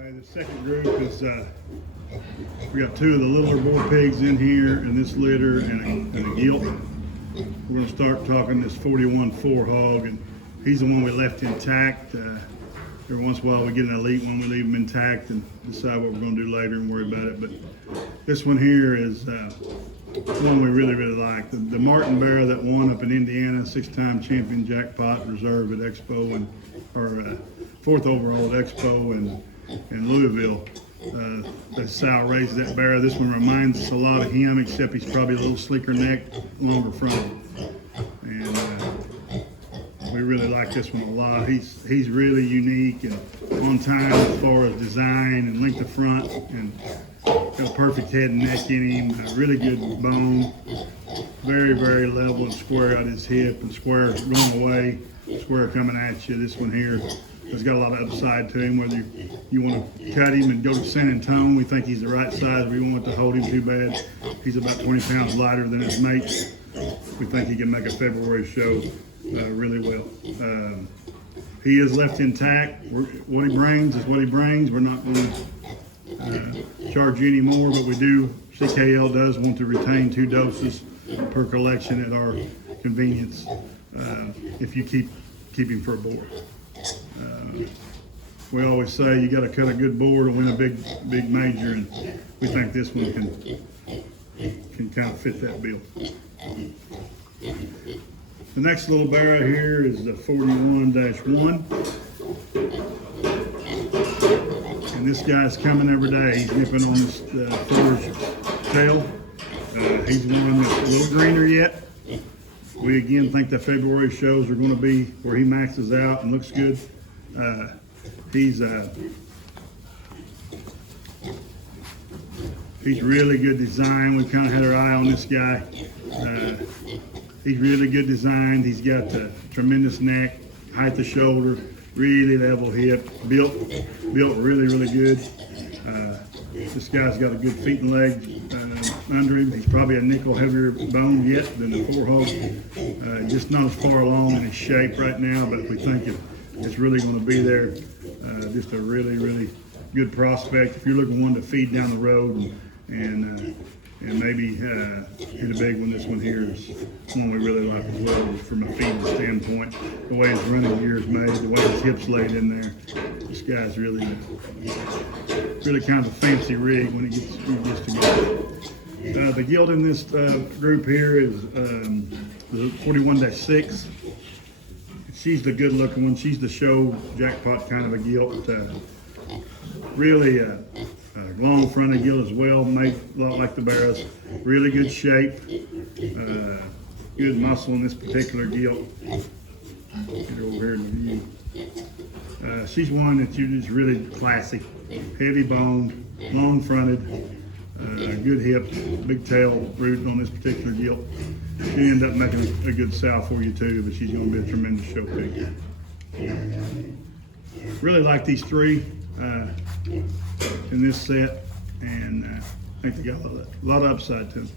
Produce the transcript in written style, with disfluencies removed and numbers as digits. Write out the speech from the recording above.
Okay, the second group is we got two of the littler bull pigs in here in this litter and a gilt. We're going to start talking this 41-4 hog, and he's the one we left intact. Every once in a while we get an elite one, we leave them intact and decide what we're going to do later and worry about it. But this one here is one we really like. The Martin Barrow that won up in Indiana, 6-time champion jackpot reserve at Expo and or 4th overall at Expo in Louisville. That Sal raised that barrow. This one reminds us a lot of him, except he's probably a little sleeker neck, longer front. And we really like this one a lot. He's really unique and on time as far as design and length of front, and got a perfect head and neck in him. A really good bone, very level and square out his hip, and square going away, square coming at you. This one here has got a lot of upside to him. Whether you want to cut him and go to scent and tone, we think he's the right size. We want to hold him too bad. He's about 20 pounds lighter than his mates. We think he can make a February show really well. He is left intact. What he brings is what he brings. We're not going to charge you any more, but we do. CKL does want to retain 2 doses per collection at our convenience if you keep him for a board. We always say you got to cut a good board to win a big major, and we think this one can kind of fit that bill. The next little barrow here is the 41-1, and this guy's coming every day. He's nipping on this forage tail. He's one that's a little greener yet. We again think the February shows are going to be where he maxes out and looks good. He's really good design. We've kind of had our eye on this guy. He's really good designed. He's got a tremendous neck, height of shoulder, really level hip, built really good. This guy's got a good feet and legs under him. He's probably a nickel heavier bone yet than the 4 hog. Just not as far along in his shape right now, but we think it's really going to be there. Just a really good prospect. If you're looking one to feed down the road and maybe hit a big one, this one here is one we really like as well from a feeding standpoint. The way his running gear is made, the way his hips laid in there, this guy's really kind of a fancy rig when he gets together. The gilt in this group here is the 41-6. She's the good looking one. She's the show jackpot kind of a gilt. Really long fronted gilt as well, made a lot like the barrows. Really good shape, good muscle in this particular gilt. Get her over here in the view. She's one that you just really classic. Heavy bone, long fronted, good hips, big tail rooted on this particular gilt. She'll end up making a good sow for you too, but she's going to be a tremendous show pig. Really like these 3 in this set, and I think they got a lot of upside to them.